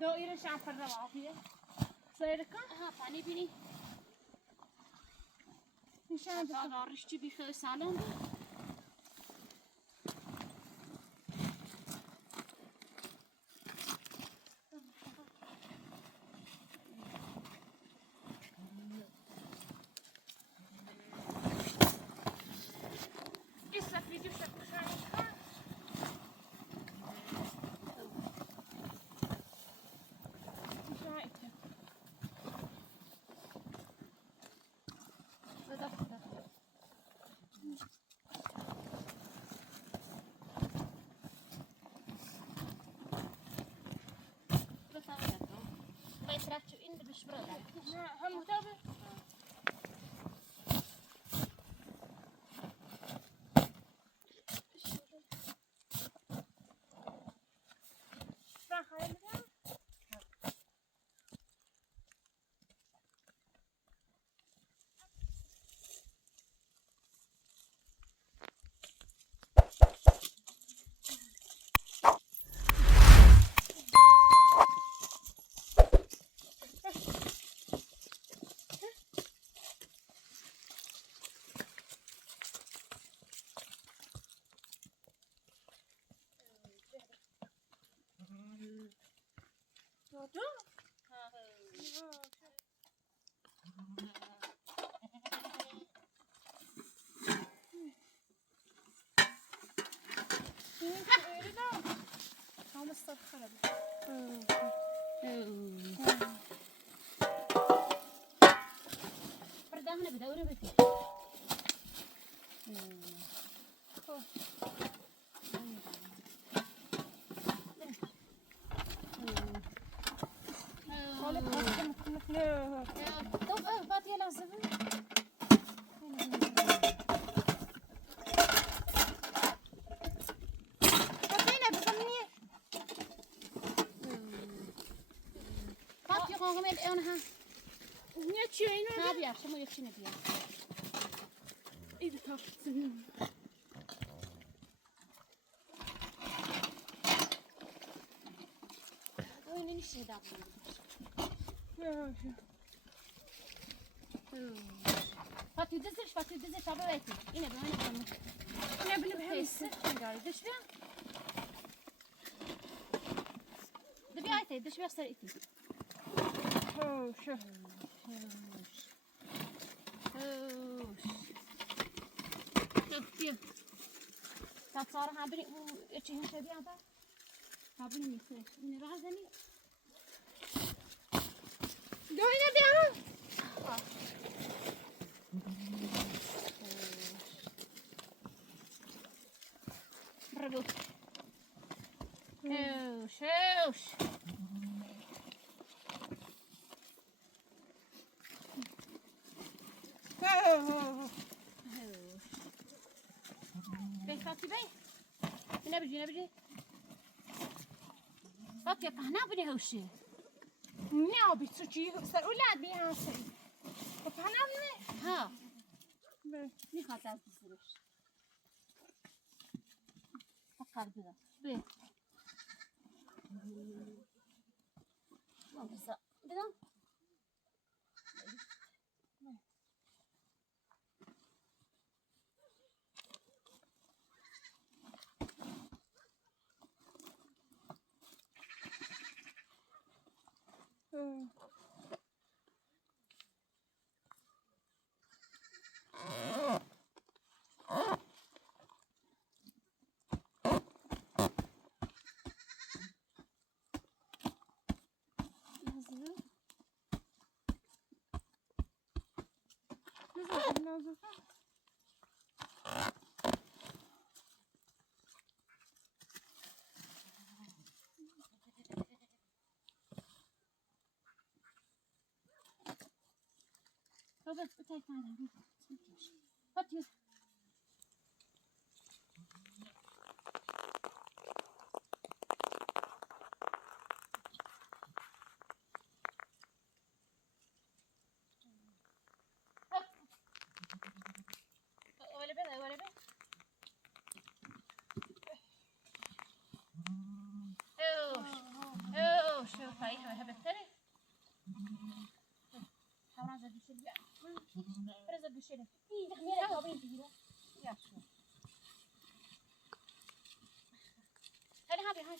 دائره شعفر روابيه سيركا ها فاني بيني نشان هذا رشتي بخير سالم راتشو إن بدش برا هم متابع بردامنا بدورة بتي طب فاتي لازم فاتي قوم الأونها نيتشي هنا نبيا شو يكشي نبيا إذا تفصلين وين نشهد فاتي دزش أبغى بيتي إنا بمن أنا بنبهمس قال دش بيا دبي عايتي دش بيا سرقتي شو شوف صار هابني إيش هم شبيه هذا هابني نسيت من رازني دوينا بيها برضو شوش فاتي بي نبجي فاتي فهنا بني هوشي ناو بيتسوشي سر أولاد بيها سري فهنا مني ها نخاط از بسرش فكر بذا بي ما بس بذا بس بتاعي تعال فاتي ولا بيه شده میره تا این بیرون هلا هابي هاي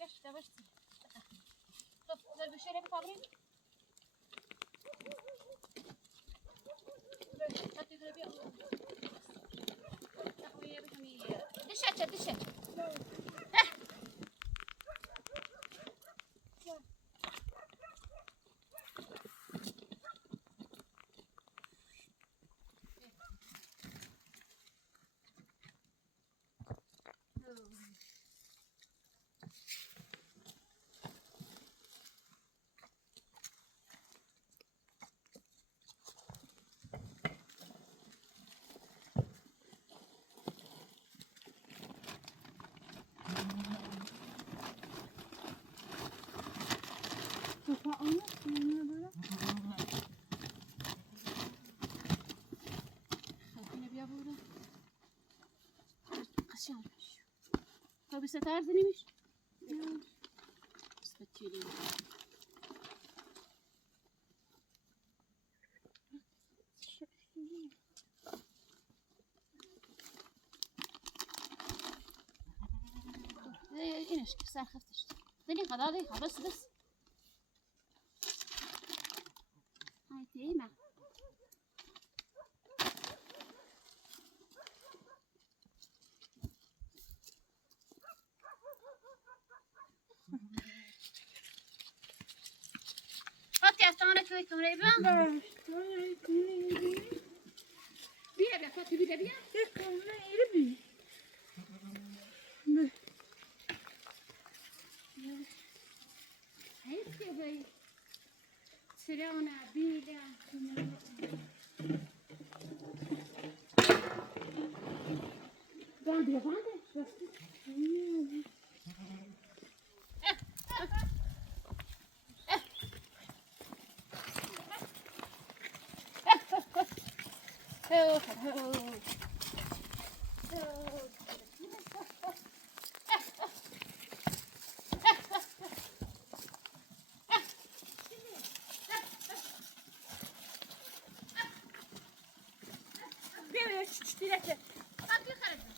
ليش دبشتي طب زل بشيله بفابرين هاتي قربي تقويه بكمية دشت طب الستار زي مش استتيلي ايش صار خفتش ثاني قضاضي بس هاي تيمة فاتي أستانة كوي كمريبا بيا بيا فاتي بيا كمريبي هيك بي سلامة بيلا باندي اشتريته أكل خرج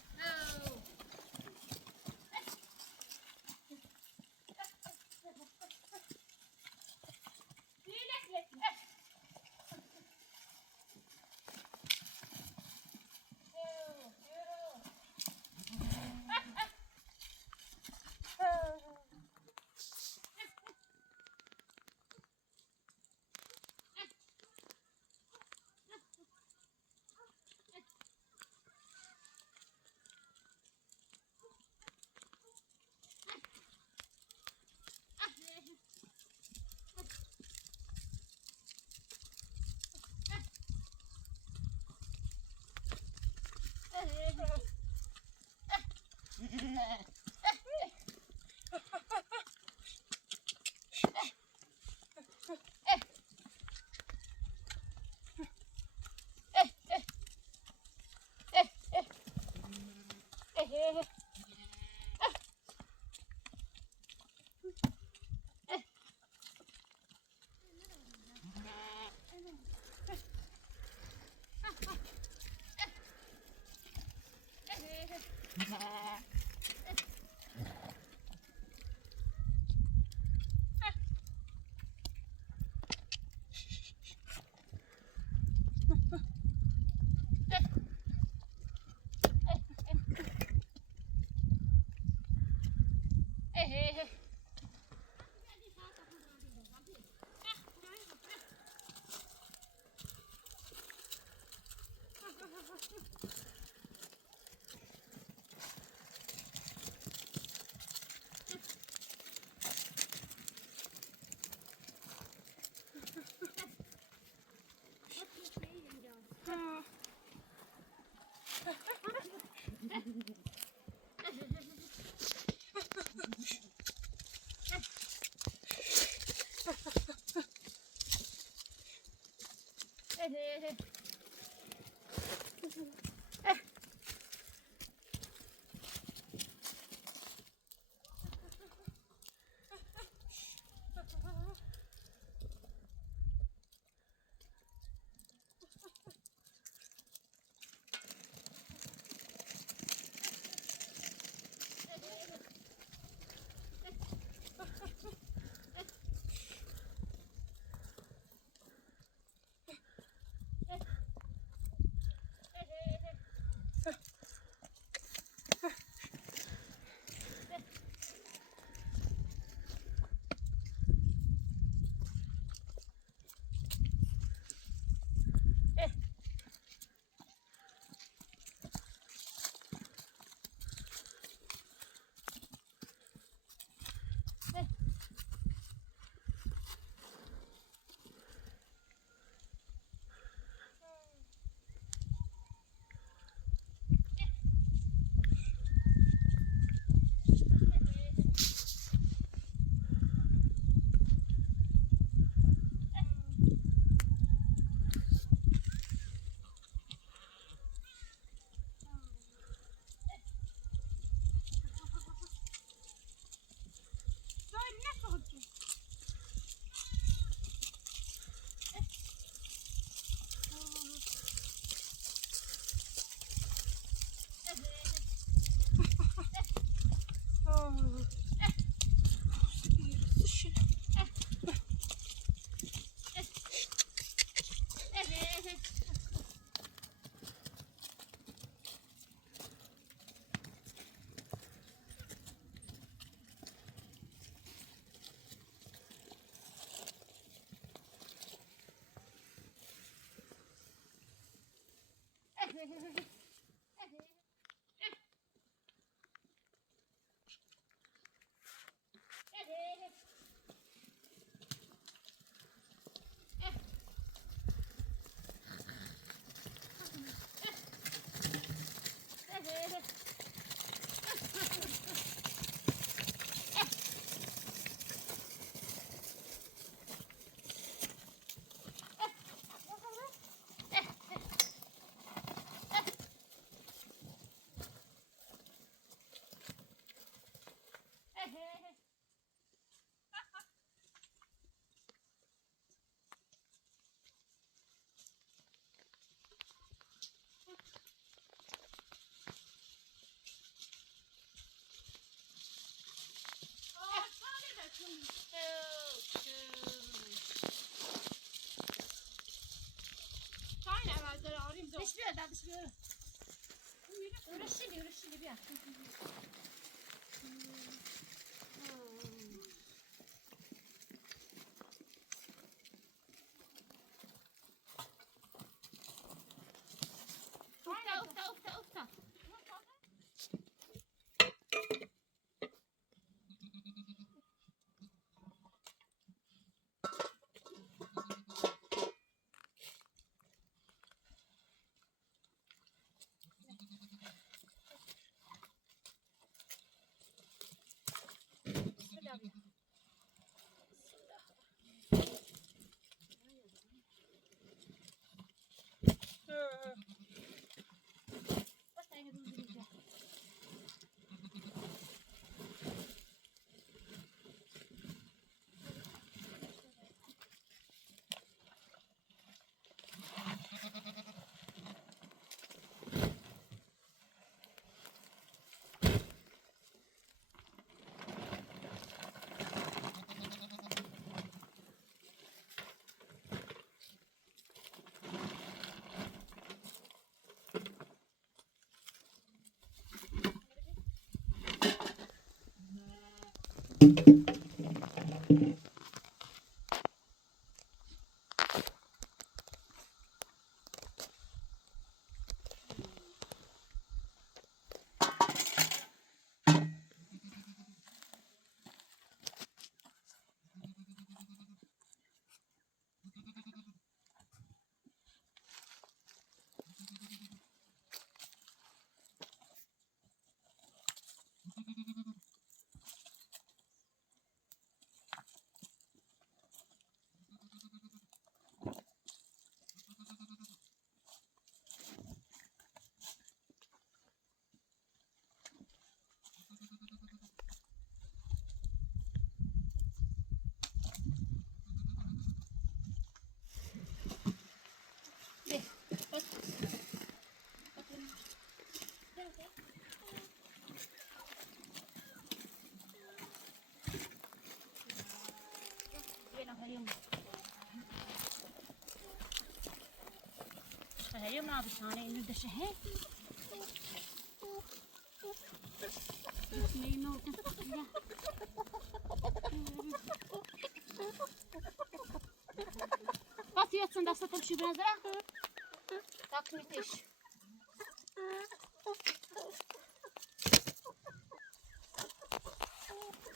Dışlıyor da dışlıyor. Uğraşıyor bir. Ufta. اليوم ما بشانه إنه ده شهي مينو بس يتصن دسته تمشي بنزرة تاكلتش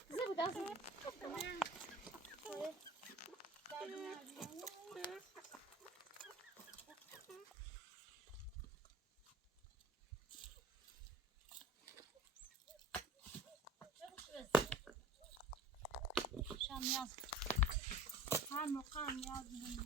زبدة شام ياز هم مقام ياز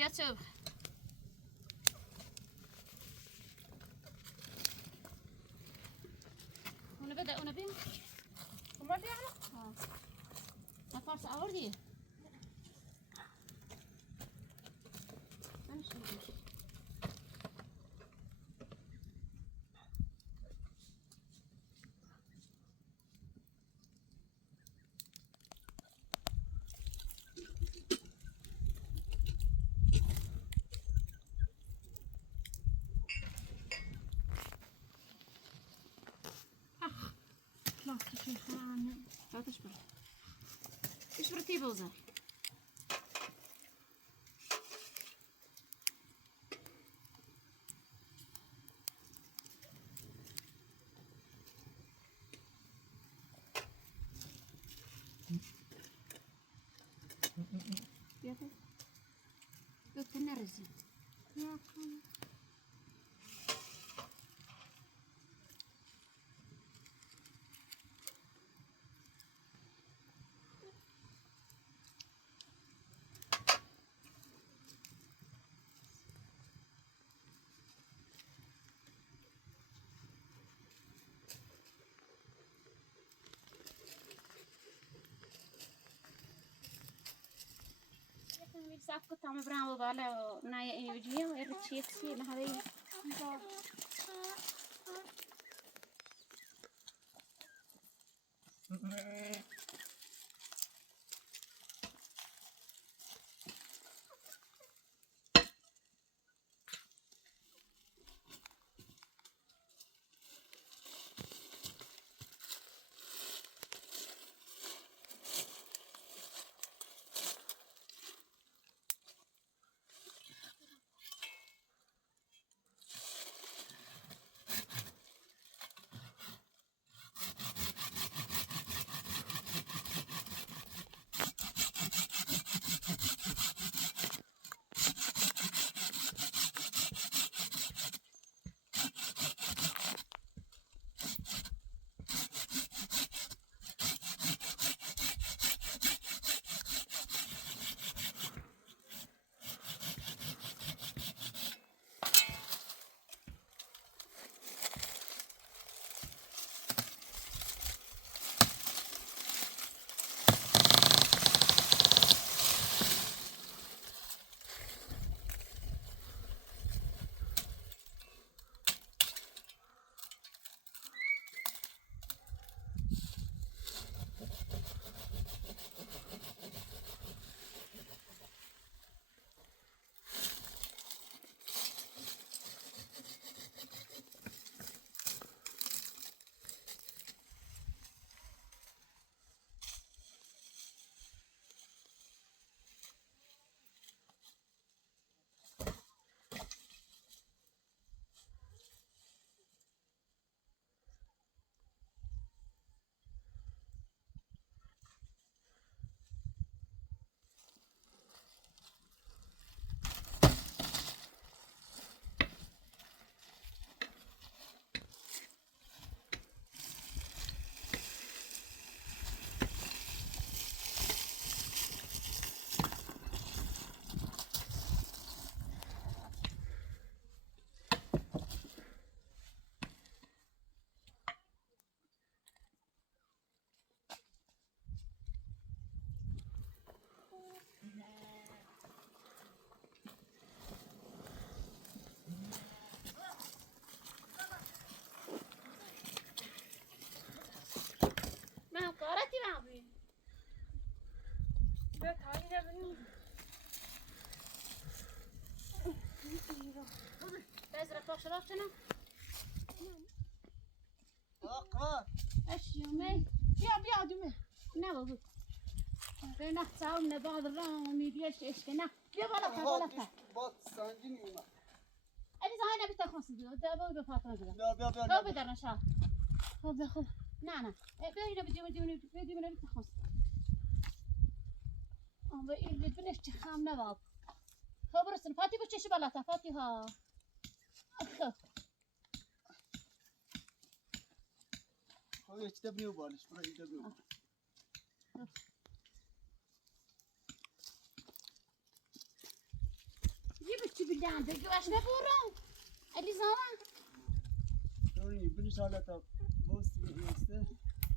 بیا تو اونو بده اونو بیم اومدی الان؟ ما فارس آوردی منش میگوش Lastig خانه. لاتش برو ایش برو تی بوزن بیا تو بیا تو نرزی Ja, komm. صاف كنت عم برام وبالا نايا يوجيه ويرتشي كسي لهذي ما قارتي معبي Ja, Tanja, wenn بزرق فاشلات شنو آقا ايش يومي بیا دومه. نه بابا بنا حساب بعض الرام ميبيش ايش كنا بیا بالا آقا بالا با سنگینی اومد. ابي زهاينا بتخلص دو دابا بفاطمه دو بیا لو بدر نشاط خذ نه نه بينا بدي من بتخلص ام اللي بنش تخام نباب خبرسن فاتي بتشش بالا فاتي ها خب یه چیز بیو بالش برو اینجا بیو bilden de güveç ne burum. Ali zaman. Sorry, bir salata. Most işte.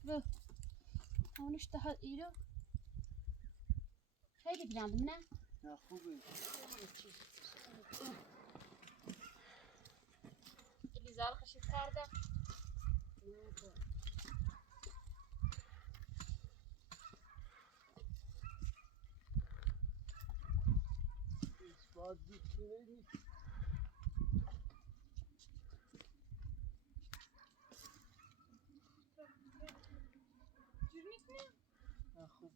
Bu. Onun daha iyi. Haydi gidelim ne? Ya خوبه. Elizal kışık karda. Bazı şeyleri Cürnik mi? ya خوب.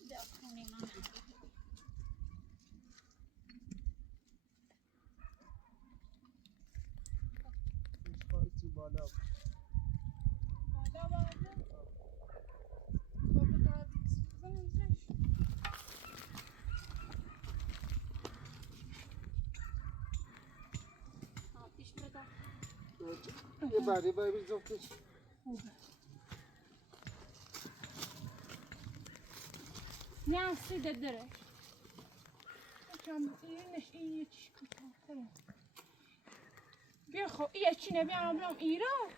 Bir de akşamleyin lan. İşte بالا. Hala vardı. Baba daha bir kızın izlemiş. Ha piş burada. یه بری بزرگش. Ne yapsın dedere? Hocam iyi yetiş kurtarırım. Bir خو یه چی نمیام ایران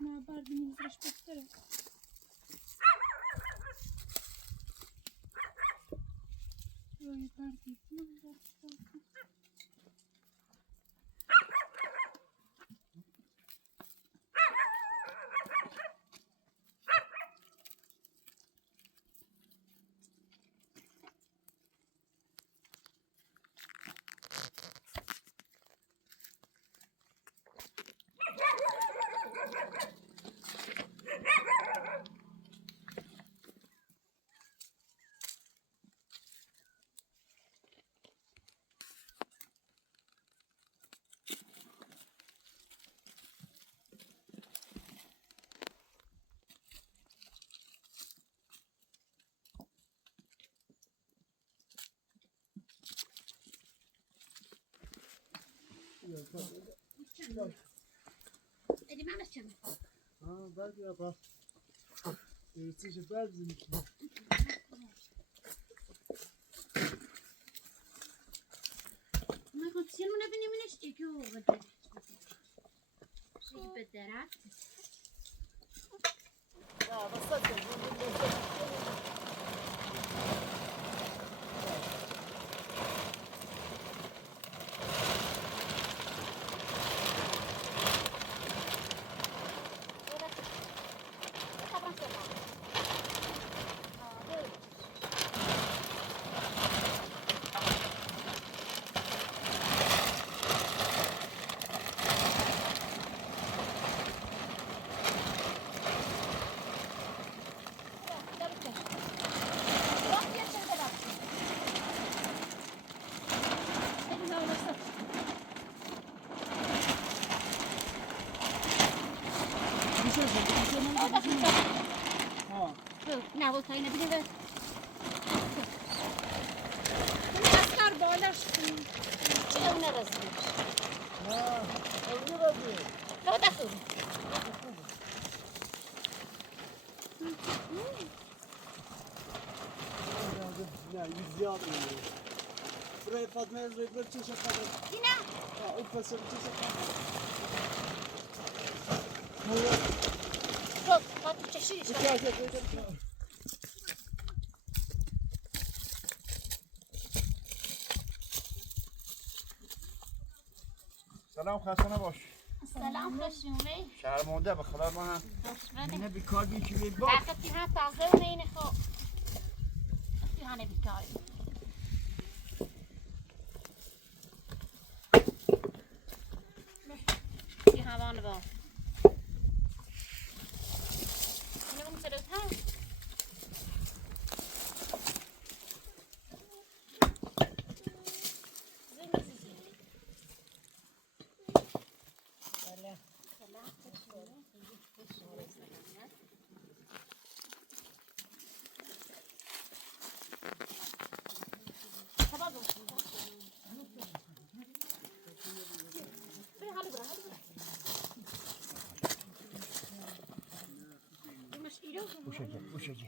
نه بردی میزش بهتره روی بردی Eli ben açacağım. Ha, bak ya bak. Yürütücü benzin. ما كنت سير من ابني من اشتكي هو بدر شيء بدرات Ya basat ya. نه بود تایی نبیده به asker بالاش چه اونه رسید Ha, öyle mi? تو دستور Ya yüzüğü almıyor. Buraya Fatma'ya zayıflar için şakalar. دینا Ha, o pasör için şakalar. تو خاطر چشیش Bu kağıt koyacağım. سلام خسته نباش سلام خوشون وی شرمنده به خدا ما هم خوش بده اینه بیکار بی که بید با طاقتی هم تازه و نینه خو اسی هانه بیکاری سی هوان با اینه بون سرد ها bu şekil bu şekil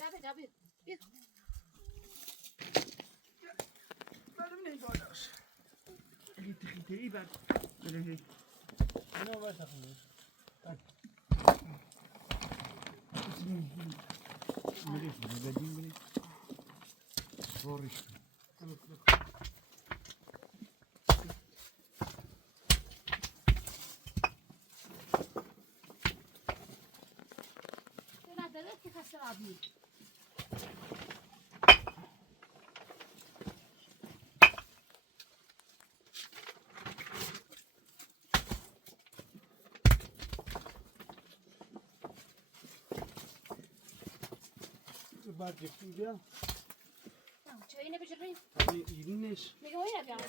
باقي دابي bir Benim neydi arkadaş? Gitti ben. Böyle şey. Ne var takılıyor? Neresi? Dediğim gibi. Zor iş. Şöyle de ki kasar abi. Barcık ya. Tamam çayını bitireyim. Tabii iyi ne iş? Ne oyna bir anda?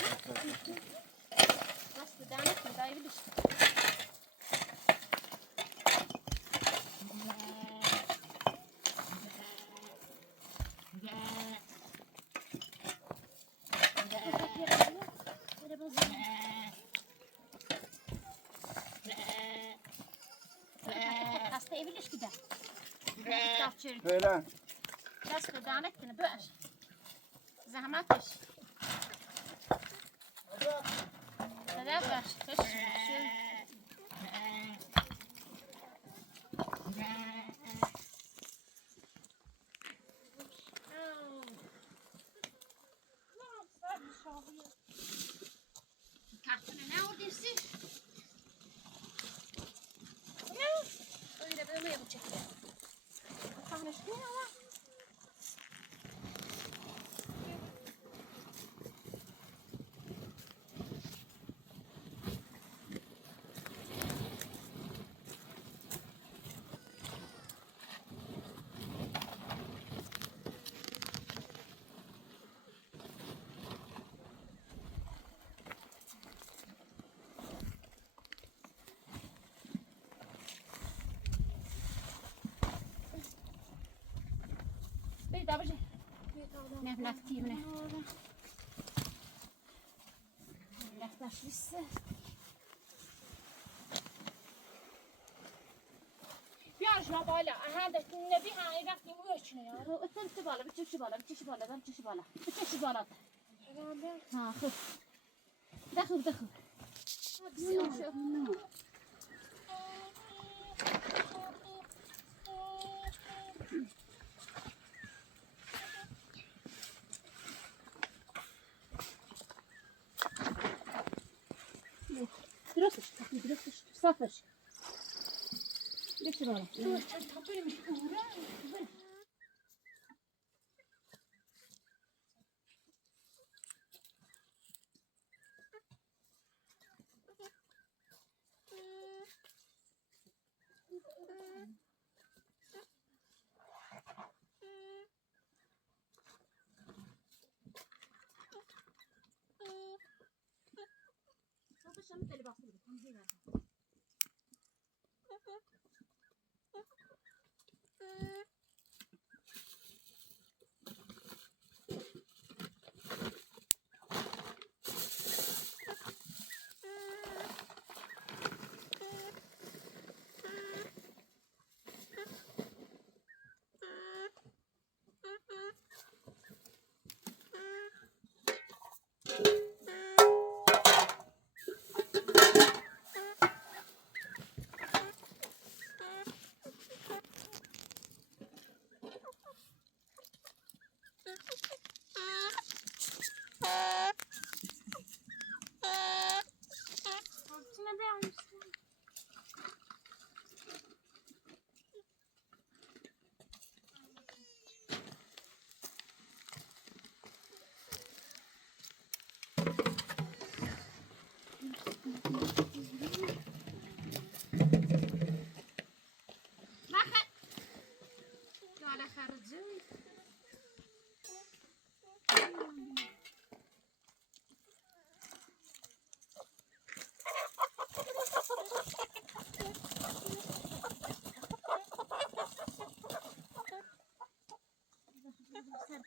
Nasıl danet mi dayı bilir. Hasta evlilik gider. Kitap çürük. Böyle. Biraz kırdan ettiğini böl. Zahmet ver. Dede ver. Kış. Kartını ne oradaysa? Ne? Öyle böyle yapacak. Tanıştın ama. Bir daha bir şey. Ne laktiyim ne? Yaklaşmışsa. Yarışma böyle. Aha da ne bir hani rafting bu ölçüne ya. Ötesi bala, bir çeşi bala, bir çeşi bala, bir çeşi bala. Bir çeşi bala. Ha, hır. Dakıl, dakıl. Drosış, drosış, safış. Bir çeşi bala. Şamı teli bastırdı. Hamziye verdim. İçine bir almışsın. Bakın. Şöyle karıcığım. Sen